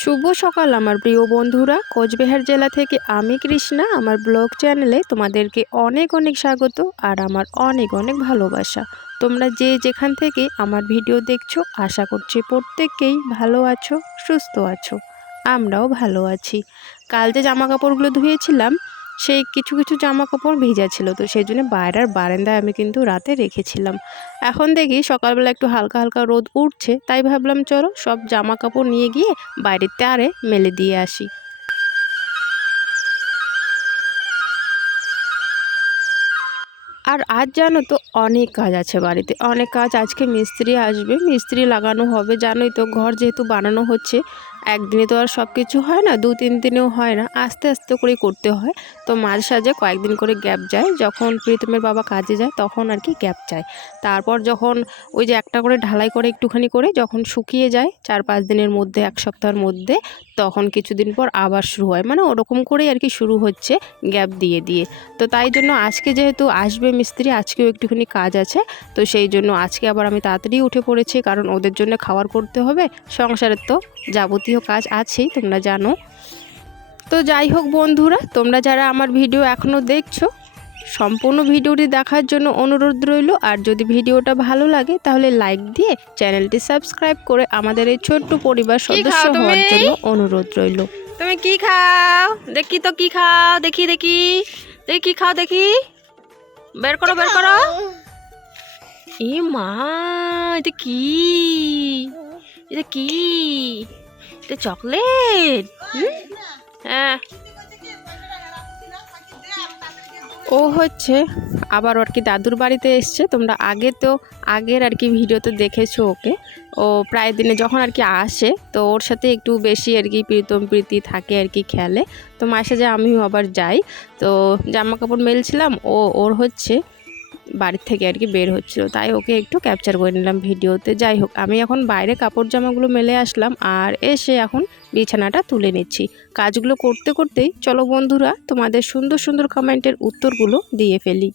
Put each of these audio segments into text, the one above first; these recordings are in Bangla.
শুভ সকাল, আমার প্রিয় বন্ধুরা। কোচবিহার জেলা থেকে আমি কৃষ্ণা। আমার ব্লগ চ্যানেলে তোমাদেরকে অনেক অনেক স্বাগত আর আমার অনেক অনেক ভালোবাসা। তোমরা যে যেখান থেকে আমার ভিডিও দেখছ, আশা করছি প্রত্যেককেই ভালো আছো, সুস্থ আছো। আমরাও ভালো আছি। কাল যে জামা কাপড়গুলো ধুয়েছিলাম সেই কিছু কিছু জামা কাপড় ভেজা ছিল, তো সেই জন্য বাইরের বারান্দায় আমি কিন্তু রাতে রেখেছিলাম। এখন দেখি সকালবেলা একটু হালকা হালকা রোদ উঠছে, তাই ভাবলাম চলো সব জামা কাপড় নিয়ে গিয়ে বাইরের তারে মেলে দিয়ে আসি। আর আজ জানো তো অনেক কাজ আছে বাড়িতে, অনেক কাজ আজকে মিস্ত্রি আসবে, মিস্ত্রি লাগানো হবে, জানোই তো ঘর যেহেতু বানানো হচ্ছে একদিনে তো আর সব কিছু হয় না, দু তিন দিনেও হয় না, আস্তে আস্তে করে করতে হয়। তো মাঝে সাঝে কয়েকদিন করে গ্যাপ যায়, যখন প্রীতমের বাবা কাজে যায় তখন আর কি গ্যাপ যায়। তারপর যখন ওই যে একটা করে ঢালাই করে একটুখানি করে যখন শুকিয়ে যায় চার পাঁচ দিনের মধ্যে, এক সপ্তাহের মধ্যে, তখন কিছুদিন পর আবার শুরু হয়। মানে ওরকম করেই আর কি শুরু হচ্ছে গ্যাপ দিয়ে দিয়ে। তো তাই জন্য আজকে যেহেতু আসবে মিস্ত্রি, আজকেও একটুখানি কাজ আছে। তো সেই জন্য আজকে আবার আমি তাড়াতাড়ি উঠে পড়েছি, কারণ ওদের জন্য খাবার করতে হবে, সংসারের তো। যাবতীয় কাজ আছেই তোমরা জানো। তো যাই হোক বন্ধুরা তোমরা যারা আমার ভিডিও এখনও দেখছ সম্পূর্ণ ভিডিওটি দেখার জন্য অনুরোধ রইল। আর যদি ভিডিওটা ভালো লাগে তাহলে লাইক দিয়ে চ্যানেলটি সাবস্ক্রাইব করে আমাদের এই ছোট্ট পরিবার সদস্য হওয়ার জন্য অনুরোধ রইল। তুমি কি খাও? দেখি তো কি খাও দেখি দেখি। দেখি কি খাও দেখি। বের করো বের করো। এ মা এটা কি? এটা কি? এটা চকলেট। হ্যাঁ। ও হচ্ছে, আবার আর কি দাদুর বাড়িতে এসছে? তোমরা আগে তো, আগের আর কি ভিডিওতে দেখেছ ওকে? ও প্রায় দিনে যখন আর কি আসে, তো ওর সাথে একটু বেশি আর কি প্রীতম প্রীতি থাকে আর কি খেলে। তো মাসে যে আমিও আবার যাই। তো জামা কাপড় মেলছিলাম, ও, ওর হচ্ছে বাড়ির থেকে আর কি বের হচ্ছিল। তাই ওকে একটু ক্যাপচার করে নিলাম ভিডিওতে। যাই হোক, আমি এখন বাইরে কাপড় জামাগুলো মেলে আসলাম আর এসে এখন বিছানাটা তুলে নিচ্ছি। কাজগুলো করতে করতেই, চলো বন্ধুরা, তোমাদের সুন্দর সুন্দর কমেন্টের উত্তরগুলো দিয়ে ফেলি।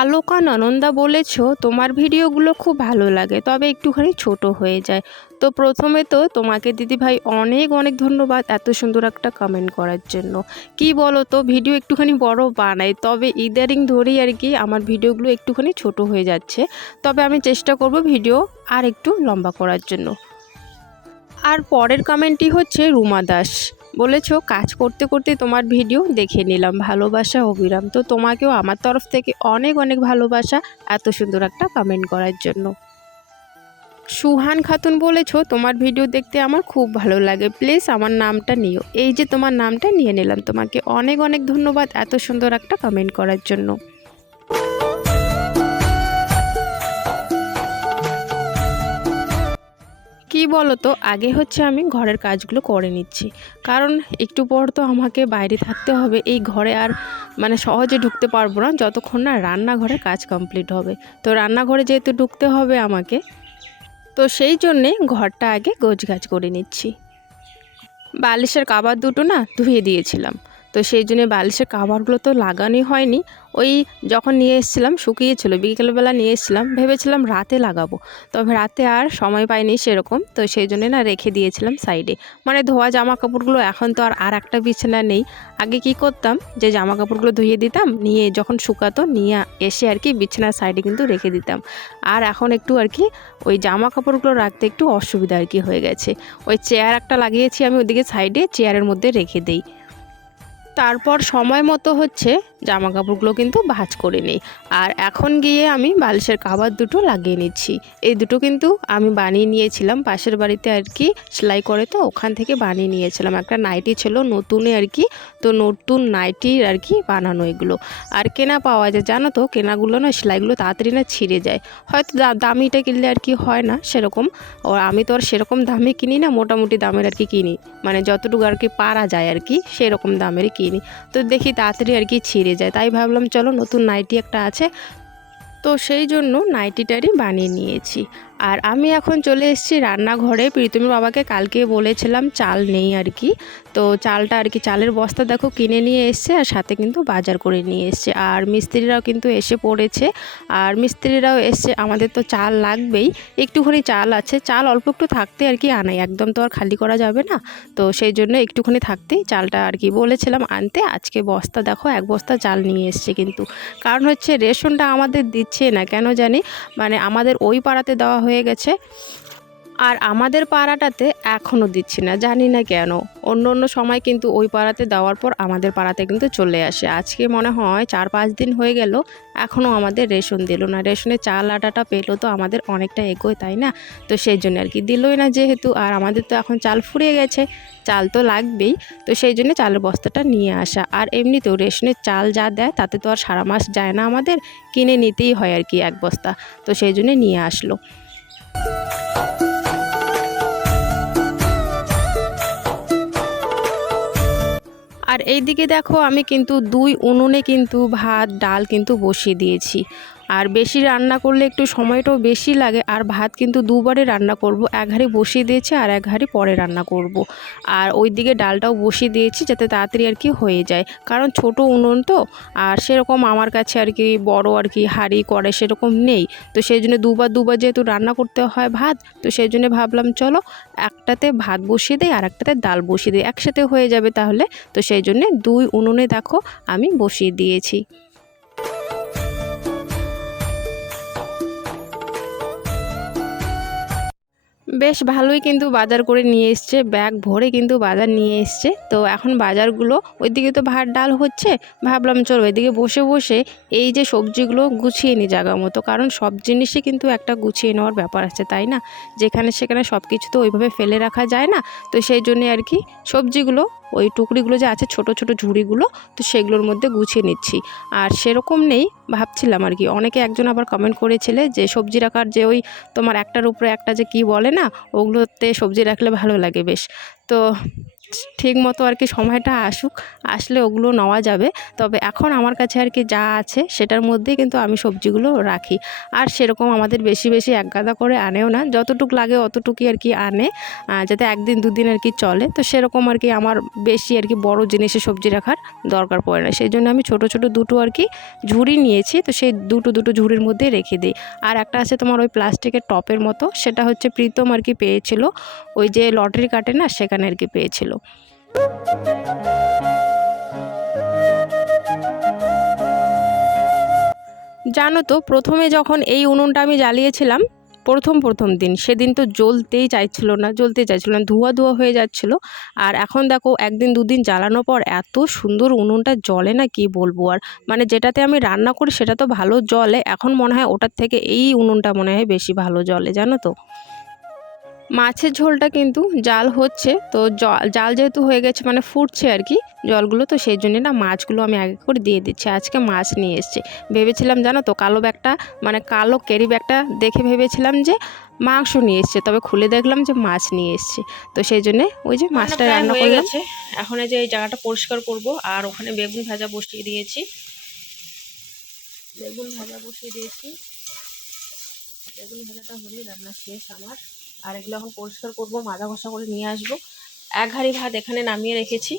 আলোকা ননন্দা বলেছ, তোমার ভিডিওগুলো খুব ভালো লাগে, তবে একটুখানি ছোট হয়ে যায়। তো প্রথমে তো তোমাকে দিদিভাই অনেক অনেক ধন্যবাদ এত সুন্দর একটা কমেন্ট করার জন্য। কি বলো তো ভিডিও একটুখানি বড় বানাই, তবে ইদারিং ধরেই আর কি আমার ভিডিওগুলো একটুখানি ছোট হয়ে যাচ্ছে। তবে আমি চেষ্টা করব ভিডিও আর একটু লম্বা করার জন্য। আর পরের কমেন্টটি হচ্ছে রুমা দাস। বলেছ, কাজ করতে করতে তোমার ভিডিও দেখে নিলাম, ভালোবাসা অবিরাম। তো তোমাকেও আমার তরফ থেকে অনেক অনেক ভালোবাসা, এত সুন্দর একটা কমেন্ট করার জন্য। সুহান খাতুন বলেছ, তোমার ভিডিও দেখতে আমার খুব ভালো লাগে। প্লিজ আমার নামটা নিও। এই যে তোমার নামটা নিয়ে নিলাম। তোমাকে অনেক অনেক ধন্যবাদ এত সুন্দর একটা কমেন্ট করার জন্য। কি বলো তো আগে হচ্ছে আমি ঘরের কাজগুলো করে নিচ্ছি। কারণ একটু পর তো আমাকে বাইরে থাকতে হবে। এই ঘরে আর মানে সহজে ঢুকতে পারব না। যতক্ষণ না রান্নাঘরে কাজ কমপ্লিট হবে। তো রান্নাঘরে যেহেতু ঢুকতে হবে আমাকে, তো সেই জন্যে ঘরটা আগে গোছগাছ করে নিচ্ছি। বালিশের কাবার দুটো না ধুয়ে দিয়েছিলাম। তো সেই জন্য বালিশের কাভারগুলো তো লাগানোই হয়নি। ওই যখন নিয়ে এসেছিলাম, শুকিয়েছিল, বিকেলবেলা নিয়ে এসেছিলাম, ভেবেছিলাম রাতে লাগাবো। তবে রাতে আর সময় পাইনি সেরকম, তো সেই জন্য না রেখে দিয়েছিলাম সাইডে। মানে ধোয়া জামা কাপড়গুলো এখন তো আর আর একটা বিছানা নেই। আগে কি করতাম যে জামা কাপড়গুলো ধুয়ে দিতাম, নিয়ে যখন শুকাতো নিয়ে এসে আর কি বিছানার সাইডে কিন্তু রেখে দিতাম। আর এখন একটু আর কি ওই জামা কাপড়গুলো রাখতে একটু অসুবিধা আর কি হয়ে গেছে। ওই চেয়ার একটা লাগিয়েছি আমি ওদিকে সাইডে, চেয়ারের মধ্যে রেখে দেই। তারপর সময় মতো হচ্ছে জামা কাপড়গুলো কিন্তু ভাজ করে নিই। আর এখন গিয়ে আমি বালিশের কাবার দুটো লাগিয়ে নিচ্ছি। এই দুটো কিন্তু আমি বানিয়ে নিয়েছিলাম। পাশের বাড়িতে আর কি সেলাই করে তো ওখান থেকে বানিয়ে নিয়েছিলাম। একটা নাইটি ছিল নতুনে আর কি, তো নতুন নাইটির আর কি বানানো এগুলো। আর কেনা পাওয়া যায়, জানো তো কেনাগুলো না, সেলাইগুলো তাড়াতাড়ি না ছিঁড়ে যায়। হয়তো দামিটা কিনলে আর কি হয় না সেরকম। ও আমি তো আর সেরকম দামে কিনি না, মোটামুটি দামের আর কি কিনি। মানে যতটুকু আর কি পারা যায় আর কি, সেরকম দামেরই কিনি। তো দেখি তাড়াতাড়ি আর কি ছিঁড়ে যায়। তাই ভাবলাম চলো নতুন নাইটি একটা আছে। তো সেই জন্য নাইটিটারই বানিয়ে নিয়েছি। আর আমি এখন চলে এসেছি রান্নাঘরে। প্রীতমের বাবাকে কালকে বলেছিলাম চাল নেই আর কি। তো চালটা আর কি, চালের বস্তা দেখো কিনে নিয়ে এসছে আর সাথে কিন্তু বাজার করে নিয়ে এসছে। আর মিস্ত্রিরাও কিন্তু এসে পড়েছে। আর মিস্ত্রিরাও এসছে, আমাদের তো চাল লাগবেই। একটুখানি চাল আছে, চাল অল্প একটু থাকতে আর কি আনাই। একদম তো আর খালি করা যাবে না। তো সেই জন্য একটুখানি থাকতেই চালটা আর কি বলেছিলাম আনতে। আজকে বস্তা দেখো, এক বস্তা চাল নিয়ে এসছে কিন্তু। কারণ হচ্ছে রেশনটা আমাদের দিচ্ছে না, কেন জানি? মানে আমাদের ওই পাড়াতে দেওয়া হয়ে গেছে। আর আমাদের পাড়াটাতে এখনও দিচ্ছি না, জানি না কেন। অন্য অন্য সময় কিন্তু ওই পাড়াতে দেওয়ার পর আমাদের পাড়াতে কিন্তু চলে আসে। আজকে মনে হয় চার পাঁচ দিন হয়ে গেল এখনও আমাদের রেশন দিল না। রেশনে চাল আটাটা পেল তো আমাদের অনেকটা এগোয়, তাই না? তো সেই জন্য আর কি দিলই না যেহেতু, আর আমাদের তো এখন চাল ফুরিয়ে গেছে, চাল তো লাগবেই। তো সেই জন্য চালের বস্তাটা নিয়ে আসা। আর এমনিতেও রেশনের চাল যা দেয় তাতে তো আর সারা মাস যায় না আমাদের, কিনে নিতেই হয় আর কি এক বস্তা। তো সেই জন্য নিয়ে আসলো। আর এই দিকে দেখো আমি কিন্তু দুই উনুনে কিন্তু ভাত ডাল কিন্তু বসিয়ে দিয়েছি। আর বেশি রান্না করলে একটু সময়টাও বেশি লাগে। আর ভাত কিন্তু দুবারে রান্না করব। এক হাঁড়ি বসিয়ে দিয়েছি আর এক হাঁড়ি পরে রান্না করব। আর ওই দিকে ডালটাও বসিয়ে দিয়েছি যাতে তাড়াতাড়ি আর কি হয়ে যায়। কারণ ছোট উনুন তো, আর সেরকম আমার কাছে আর কি বড় আর কি হাঁড়ি করে সেরকম নেই। তো সেই জন্য দুবার দুবার যেহেতু রান্না করতে হয় ভাত, তো সেই জন্য ভাবলাম চলো একটাতে ভাত বসিয়ে দিই আর একটাতে ডাল বসিয়ে দিই। একসাথে হয়ে যাবে তাহলে। তো সেই জন্যে দুই উনুনে দেখো আমি বসিয়ে দিয়েছি। বেশ ভালোই কিন্তু বাজার করে নিয়ে এসছে, ব্যাগ ভরে কিন্তু বাজার নিয়ে এসছে। তো এখন বাজারগুলো, ওইদিকে তো ভাত, ডাল হচ্ছে, ভাবলাম চলো ওইদিকে বসে বসে এই যে সবজিগুলো গুছিয়ে নিই জায়গা মতো। কারণ সব জিনিসই কিন্তু একটা গুছিয়ে নেওয়ার ব্যাপার আছে, তাই না? যেখানে সেখানে সব কিছু তো ওইভাবে ফেলে রাখা যায় না। তো সেই জন্যে আর কি সবজিগুলো ওই টুকরিগুলো যে আছে, ছোট ছোট ঝুড়িগুলো, তো সেগুলোর মধ্যে গুছিয়ে নিচ্ছি। আর সেরকম নেই, ভাবছিলাম আর কি। অনেকে একজন আবার কমেন্ট করেছিলে যে, সবজি রাখার যে ওই তোমার একটার উপরে একটা যে কি বলে না, ওগুলোতে সবজি রাখলে ভালো লাগে বেশ। তো ঠিক মতো আর কি সময়টা আসুক, আসলে ওগুলো নেওয়া যাবে। তবে এখন আমার কাছে আর কি যা আছে সেটার মধ্যেই কিন্তু আমি সবজিগুলো রাখি। আর সেরকম আমাদের বেশি বেশি এক গাদা করে আনেও না। যতটুক লাগে অতটুকুই আর কি আনে যাতে একদিন, দুদিন আর কি চলে। তো সেরকম আর কি আমার বেশি আর কি বড় জিনিসে সবজি রাখার দরকার পড়ে না। সেই জন্য আমি ছোট ছোট দুটো আর কি ঝুড়ি নিয়েছি। তো সেই দুটো দুটো ঝুড়ির মধ্যে রেখে দিই। আর একটা আছে তোমার ওই প্লাস্টিকের টপের মতো। সেটা হচ্ছে প্রীতম আর কি পেয়েছিল। ওই যে লটারি কাটে না সেখানে আর কি পেয়েছিল। জানো তো, প্রথমে যখন এই উনুনটা আমি জ্বালিয়েছিলাম, প্রথম প্রথম দিন, সেদিন তো জ্বলতেই চাইছিল না, জ্বলতেই চাইছিল না, ধোয়া ধোয়া হয়ে যাচ্ছিল। আর এখন দেখো, একদিন দুদিন জ্বালানোর পর এত সুন্দর উনুনটা জ্বলে না, কি বলব? আর মানে যেটাতে আমি রান্না করি, সেটা তো ভালো জ্বলে, এখন মনে হয় ওটার থেকে এই উনুনটা মনে হয় বেশি ভালো জ্বলে, জানো তো? মাছের ঝোলটা কিন্তু জাল হচ্ছে তো জাল যেহেতু হয়ে গেছে মানে ফুটছে আর কি জলগুলো তো সেই জন্য না মাছগুলো আমি আগে করে দিয়ে দিচ্ছি। আজকে মাছ নিয়ে এসছে। ভেবেছিলাম জানো তো কালো ব্যাগটা মানে কালো ক্যারি ব্যাগটা দেখে ভেবেছিলাম যে মাংস নিয়ে এসছে তবে খুলে দেখলাম যে মাছ নিয়ে এসছে। তো সেই জন্যে ওই যে মাছটা রান্না হয়ে গেছে। এখন এই যে এই জায়গাটা পরিষ্কার করব আর ওখানে বেগুন ভাজা বসিয়ে দিয়েছি। বেগুন ভাজা বসিয়ে দিয়েছি। বেগুন ভাজাটা হলেই রান্না শেষ আমার। আর এগুলো এখন পরিষ্কার করব, মাজা ঘষা করে নিয়ে আসব। এক হাঁড়ি ভাত এখানে নামিয়ে রেখেছি।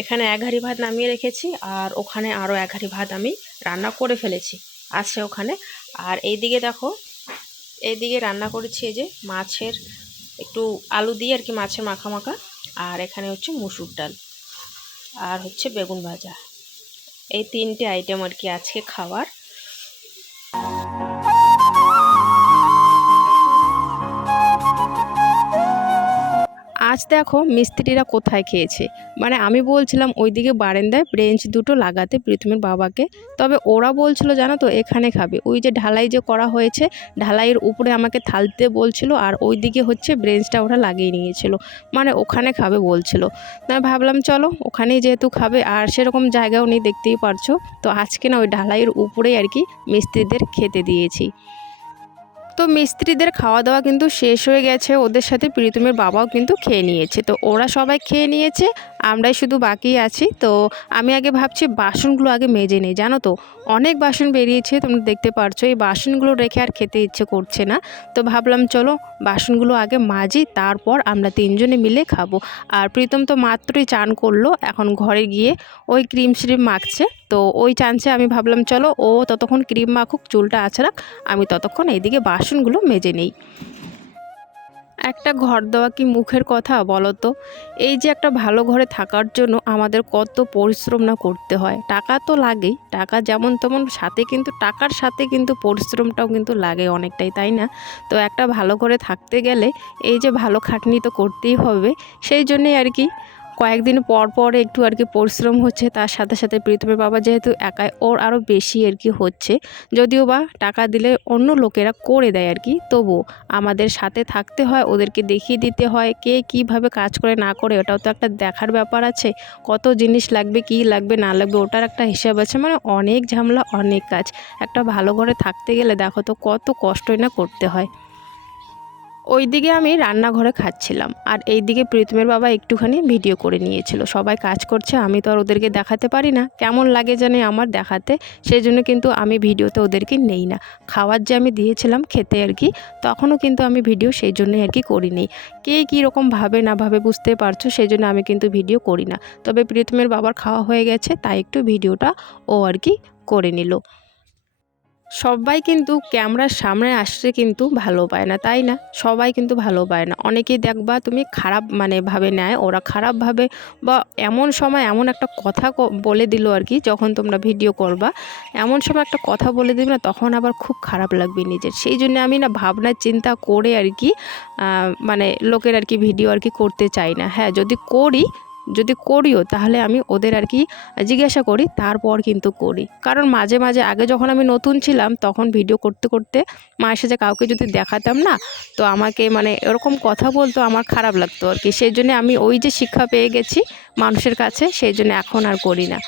এখানে এক হাঁড়ি ভাত নামিয়ে রেখেছি আর ওখানে আরও এক হাঁড়ি ভাত আমি রান্না করে ফেলেছি, আছে ওখানে। আর এইদিকে দেখো, এইদিকে রান্না করেছি এই যে মাছের একটু আলু দিয়ে আর কি মাছের মাখা মাখা, আর এখানে হচ্ছে মুসুর ডাল আর হচ্ছে বেগুন ভাজা। এই তিনটে আইটেম আর কি আজকে খাবার আজ দেখো মিস্ত্রিরা কোথায় খেয়েছে। মানে আমি বলছিলাম ওইদিকে বারান্দায় ব্রেঞ্চ দুটো লাগাতে প্রীতমের বাবাকে। তবে ওরা বলছিল, জানো তো, এখানে খাবে। ওই যে ঢালাই যে করা হয়েছে, ঢালাইয়ের উপরে আমাকে থালতে বলছিল আর ওইদিকে হচ্ছে ব্রেঞ্চটা ওরা লাগিয়ে নিয়েছিল। মানে ওখানে খাবে বলছিল। না ভাবলাম, চলো, ওখানেই যেহেতু খাবে, আর সেরকম জায়গাও নেই, দেখতেই পারছ। তো আজকে না ওই ঢালাইয়ের উপরেই আর কি মিস্ত্রিদের খেতে দিয়েছি। তো মিস্ত্রিদের খাওয়া দাওয়া কিন্তু শেষ হয়ে গেছে। ওদের সাথে প্রীতমের বাবাও কিন্তু খেয়ে নিয়েছে। তো ওরা সবাই খেয়ে নিয়েছে, আমরাই শুধু বাকি আছি। তো আমি আগে ভাবছি বাসনগুলো আগে মেজে নেই, জানো তো? অনেক বাসন বেরিয়েছে, তোমরা দেখতে পারছ। এই বাসনগুলো রেখে আর খেতে ইচ্ছে করছে না। তো ভাবলাম, চলো বাসনগুলো আগে মাজি, তারপর আমরা তিনজনে মিলে খাব। আর প্রীতম তো মাত্রই চান করল, এখন ঘরে গিয়ে ওই ক্রিম শ্রিম মাখছে। তো ওই চান্সে আমি ভাবলাম, চলো, ও ততক্ষণ ক্রিম মাখুক, চুলটা আছড়াক আমি ততক্ষণ এইদিকে বাসনগুলো মেজে নেই। একটা ঘর দেওয়া কি মুখের কথা বলো তো? এই যে একটা ভালো ঘরে থাকার জন্য আমাদের কত পরিশ্রম না করতে হয়। টাকা তো লাগেই, টাকা যেমন তেমন সাথে কিন্তু, টাকার সাথে কিন্তু পরিশ্রমটাও কিন্তু লাগে অনেকটাই, তাই না? তো একটা ভালো ঘরে থাকতে গেলে এই যে ভালো খাটনি তো করতেই হবে, সেই জন্যেই আর কি কয়েকদিন পর পর একটু আর কি পরিশ্রম হচ্ছে, তার সাথে সাথে প্রীতমের বাবা যেহেতু একাই, ওর আরও বেশি আর কি হচ্ছে। যদিও বা টাকা দিলে অন্য লোকেরা করে দেয় আর কি তবুও আমাদের সাথে থাকতে হয়, ওদেরকে দেখিয়ে দিতে হয় কে কীভাবে কাজ করে না করে, ওটাও তো একটা দেখার ব্যাপার আছে। কত জিনিস লাগবে, কি লাগবে, না লাগবে, ওটার একটা হিসাব আছে মানে অনেক ঝামেলা, অনেক কাজ। একটা ভালো ঘরে থাকতে গেলে দেখো তো কত কষ্টই না করতে হয়। ওইদিকে আমি রান্নাঘরে খাচ্ছিলাম আর এইদিকে প্রীতমের বাবা একটুখানি ভিডিও করে নিয়েছিল। সবাই কাজ করছে, আমি তো আর ওদেরকে দেখাতে পারি না। কেমন লাগে জানে আমার দেখাতে সেই জন্য কিন্তু আমি ভিডিওতে ওদেরকে নেই না। খাওয়ার যে আমি দিয়েছিলাম খেতে আর কি, তখনও কিন্তু আমি ভিডিও সেই জন্যই আর কি করি করিনি। কে কী রকম ভাবে না ভাবে বুঝতে পারছ সেই জন্য আমি কিন্তু ভিডিও করি না। তবে প্রীতমের বাবার খাওয়া হয়ে গেছে, তাই একটু ভিডিওটা ও আর কি করে নিল। সবাই কিন্তু ক্যামেরার সামনে আসতে কিন্তু ভালো পায় না, তাই না? সবাই কিন্তু ভালো পায় না। অনেকেই দেখবা তুমি খারাপ মানে ভাবে নেয়, ওরা খারাপভাবে বা এমন সময় এমন একটা কথা বলে দিল আর কি যখন তোমরা ভিডিও করবা, এমন সময় একটা কথা বলে দিবে না, তখন আবার খুব খারাপ লাগবে নিজের। সেই জন্য আমি না ভাবনা চিন্তা করে আর কি মানে লোকের আর কি ভিডিও আর কি করতে চাই না। হ্যাঁ যদি করি যদি করিও, তাহলে আমি ওদের আর কি জিজ্ঞাসা করি, তারপর কিন্তু করি। কারণ মাঝে মাঝে আগে যখন আমি নতুন ছিলাম, তখন ভিডিও করতে করতে মায়ের সাথে কাউকে যদি দেখাতাম না, তো আমাকে মানে এরকম কথা বলতো, আমার খারাপ লাগতো আর কি সেই জন্য আমি ওই যে শিক্ষা পেয়ে গেছি মানুষের কাছে, সেই জন্য এখন আর করি না।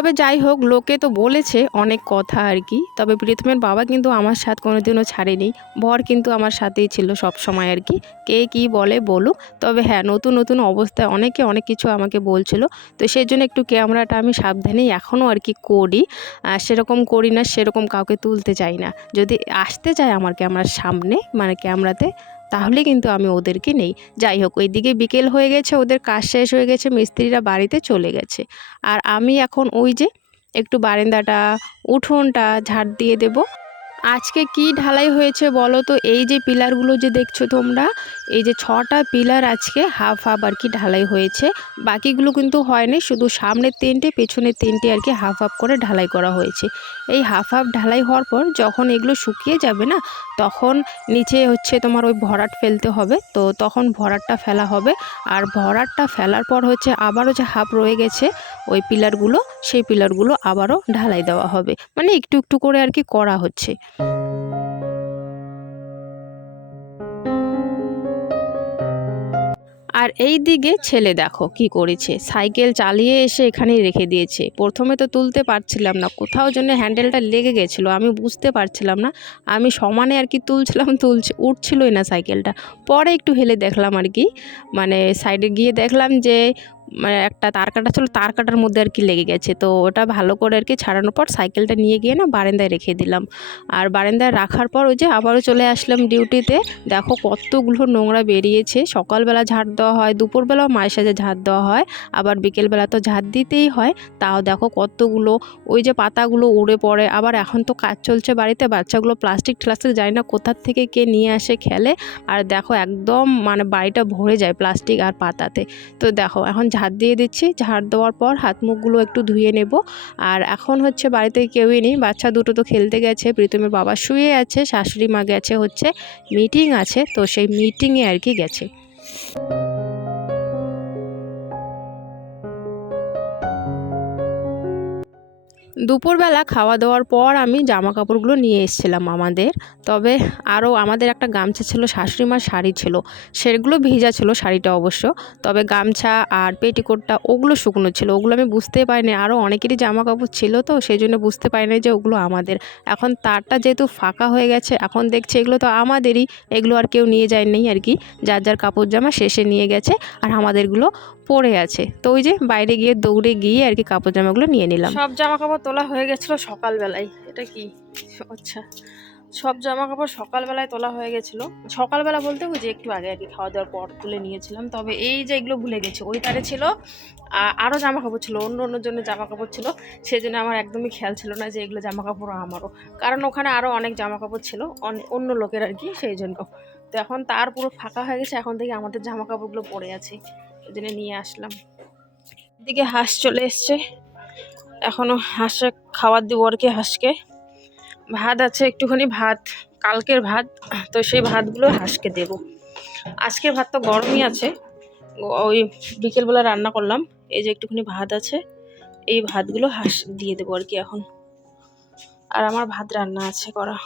তবে যাই হোক, লোকে তো বলেছে অনেক কথা আর কি। তবে প্রীতমের বাবা কিন্তু আমার সাথে কোনোদিনও ছাড়েনি। বর কিন্তু আমার সাথেই ছিল সব সময় আর কি। কে কি বলে বলুক। তবে হ্যাঁ নতুন নতুন অবস্থায় অনেকে অনেক কিছু আমাকে বলছিল। তো সেই জন্য একটু ক্যামেরাটা আমি সাবধানেই এখনও আর কি করি। সেরকম করি না, সেরকম কাউকে তুলতে চাই না। যদি আসতে চায় আমার ক্যামেরার সামনে মানে ক্যামেরাতে তাহলে কিন্তু আমি ওদেরকে নেই। যাই হোক, ওইদিকে বিকেল হয়ে গেছে, ওদের কাজ শেষ হয়ে গেছে, মিস্ত্রিরা বাড়িতে চলে গেছে। আর আমি এখন ওই যে একটু বারেন্দাটা, উঠোনটা, ঝাড় দিয়ে দেব। আজকে কি ঢালাই হয়েছে বলো তো? এই যে পিলারগুলো যে দেখছ তোমরা, এই যে ছটা পিলার আজকে হাফ হাফ আর কি ঢালাই হয়েছে। বাকিগুলো কিন্তু হয়নি, শুধু সামনের তিনটে, পেছনের তিনটে আর কি হাফ হাফ করে ঢালাই করা হয়েছে। এই হাফ হাফ ঢালাই হওয়ার পর যখন এগুলো শুকিয়ে যাবে না, তখন নিচে হচ্ছে তোমার ওই ভরাট ফেলতে হবে। তো তখন ভরাটটা ফেলা হবে। আর ভরাটটা ফেলার পর হচ্ছে আবারও যে হাফ রয়ে গেছে, ওই পিলারগুলো, সেই পিলারগুলো আবারও ঢালাই দেওয়া হবে। মানে একটু একটু করে আর কি করা হচ্ছে। আর এই দিকে ছেলে দেখো কি করেছে। সাইকেল চালিয়ে এসে এখানেই রেখে দিয়েছে। প্রথমে তো তুলতে পারছিলাম না, কোথাও জন্য হ্যান্ডেলটা লেগে গেছিল, আমি বুঝতে পারছিলাম না। আমি সমানে আর কি তুলছিলাম, তুলছি, উঠছিলই না সাইকেলটা। পরে একটু হেলে দেখলাম আর কি মানে সাইডে গিয়ে দেখলাম যে মানে একটা তার কাটা ছিল, তার কাটার মধ্যে আর কি লেগে গেছে। তো ওটা ভালো করে আর কি ছাড়ানোর পর সাইকেলটা নিয়ে গিয়ে না বারান্দায় রেখে দিলাম। আর বারান্দায় রাখার পর ওই যে আবারও চলে আসলাম ডিউটিতে। দেখো কতগুলো নোংরা বেরিয়েছে। সকালবেলা ঝাড় দেওয়া হয়, দুপুরবেলাও মায়ের সাথে ঝাড় দেওয়া হয়। আবার বিকেলবেলা তো ঝাড় দিতেই হয়। তাও দেখো কতগুলো, ওই যে পাতাগুলো উড়ে পড়ে। আবার এখন তো কাজ চলছে বাড়িতে। বাচ্চাগুলো প্লাস্টিক ট্লাস্টিক জানি না কোথার থেকে কে নিয়ে আসে, খেলে। আর দেখো একদম মানে বাড়িটা ভরে যায় প্লাস্টিক আর পাতাতে। তো দেখো এখন ঝাড় দিয়ে দিচ্ছি। ঝাড় দেওয়ার পর হাত মুখগুলো একটু ধুয়ে নেব। আর এখন হচ্ছে বাড়িতে কেউই নেই। বাচ্চা দুটো তো খেলতে গেছে। প্রীতমের বাবা শুয়ে আছে, শাশুড়ি মা গেছে হচ্ছে মিটিং আছে, তো সেই মিটিংয়ে আর কি গেছে। দুপুরবেলা খাওয়া দাওয়ার পর আমি জামা কাপড়গুলো নিয়ে এসেছিলাম আমাদের। তবে আরও আমাদের একটা গামছা ছিল, শাশুড়িমার শাড়ি ছিল। সেগুলো ভিজা ছিল শাড়িটা অবশ্য। তবে গামছা আর পেটিকোটটা ওগুলো শুকনো ছিল। ওগুলো আমি বুঝতেই পারিনি। আরও অনেকেরই জামা কাপড় ছিল তো, সেই জন্য বুঝতে পারিনি যে ওগুলো আমাদের। এখন তারটা যেহেতু ফাঁকা হয়ে গেছে, এখন দেখছি এগুলো তো আমাদেরই। এগুলো আর কেউ নিয়ে যায়নি আর কি। যার যার কাপড় জামা শেষে নিয়ে গেছে আর আমাদেরগুলো পড়ে আছে। তো ওই যে বাইরে গিয়ে দৌড়ে গিয়ে আর কি কাপড় জামাগুলো নিয়ে নিলাম। সব জামা কাপড় তোলা হয়ে গেছিল সকালবেলায়, এটা কি? আচ্ছা সব জামা কাপড় সকালবেলায় তোলা হয়ে গেছিল। সকালবেলা বলতে যে একটু আগে কি খাওয়া দাওয়ার পর তুলে নিয়েছিলাম, তবে এই যে এগুলো ভুলে গেছি। ওই তারে ছিল আরও জামা কাপড় ছিল, অন্য অন্য জন্য জামা কাপড় ছিল সেই জন্য আমার একদমই খেয়াল ছিল না যে এগুলো জামা কাপড় আমারও। কারণ ওখানে আরও অনেক জামা কাপড় ছিল, অন- অন্য লোকের আর কি, সেই জন্য। তো এখন তার পুরো ফাঁকা হয়ে গেছে, এখন থেকে আমাদের জামা কাপড়গুলো পড়ে আছে ওই জন্য নিয়ে আসলাম। এদিকে হাঁস চলে এসছে। এখনও হাঁসে খাবার দিব আর কি হাঁসকে। ভাত আছে একটুখানি ভাত, কালকের ভাত, তো সেই ভাতগুলো হাঁসকে দেব। আজকের ভাত তো গরমই আছে, ওই বিকেলবেলা রান্না করলাম, এই যে একটুখানি ভাত আছে, এই ভাতগুলো হাঁস দিয়ে দেবো আর কি এখন। আর আমার ভাত রান্না আছে, করা।